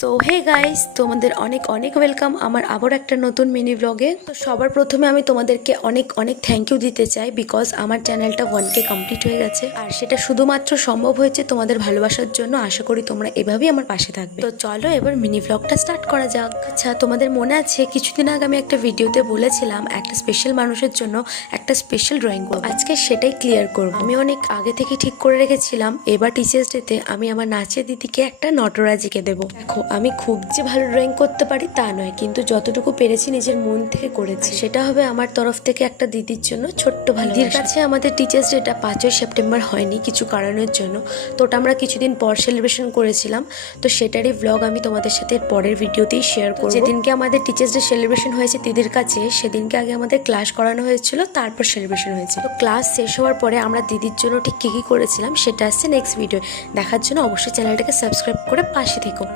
So hey guys, তোমাদের অনেক অনেক ওয়েলকাম আমার আবার একটা নতুন মিনি ব্লগে। তো সবার প্রথমে আমি তোমাদেরকে অনেক অনেক থ্যাংক ইউ দিতে চাই, বিকজ আমার চ্যানেলটা 1K কমপ্লিট হয়ে গেছে। আর সেটা শুধুমাত্র সম্ভব হয়েছে তোমাদের ভালোবাসার জন্য। আশা করি তোমরা এভাবেই আমার পাশে থাকবে। তো চলো এবার মিনি ব্লগটা স্টার্ট করা যাক। আচ্ছা, তোমাদের মনে আছে কিছুদিন আগে আমি একটা ভিডিওতে বলেছিলাম একটা স্পেশাল মানুষের জন্য একটা স্পেশাল ড্রয়িং করবো। আজকে সেটাই ক্লিয়ার করবো। আমি অনেক আগে থেকে ঠিক করে রেখেছিলাম এবার টিচার্স ডেতে আমি আমার নাচের দিদিকে একটা নটরাজ এঁকে দেবো। দেখো, আমি খুব যে ভালো ড্রয়িং করতে পারি তা নয়, কিন্তু যতটুকু পেরেছি নিজের মন থেকে করেছি। সেটা হবে আমার তরফ থেকে একটা দিদির জন্য ছোট্ট ভালো। দিদির কাছে আমাদের টিচার্স ডেটা 5ই সেপ্টেম্বর হয়নি কিছু কারণের জন্য, তো ওটা আমরা কিছুদিন পর সেলিব্রেশন করেছিলাম। তো সেটারই ব্লগ আমি তোমাদের সাথে পরের ভিডিওতেই শেয়ার করব। যেদিনকে আমাদের টিচার্স ডে সেলিব্রেশন হয়েছে দিদির কাছে, সেদিনকে আগে আমাদের ক্লাস করানো হয়েছিল, তারপর সেলিব্রেশন হয়েছে। তো ক্লাস শেষ হওয়ার পরে আমরা দিদির জন্য ঠিক কী কী করেছিলাম সেটা আসছে নেক্সট ভিডিও। দেখার জন্য অবশ্যই চ্যানেলটাকে সাবস্ক্রাইব করে পাশে থেকো।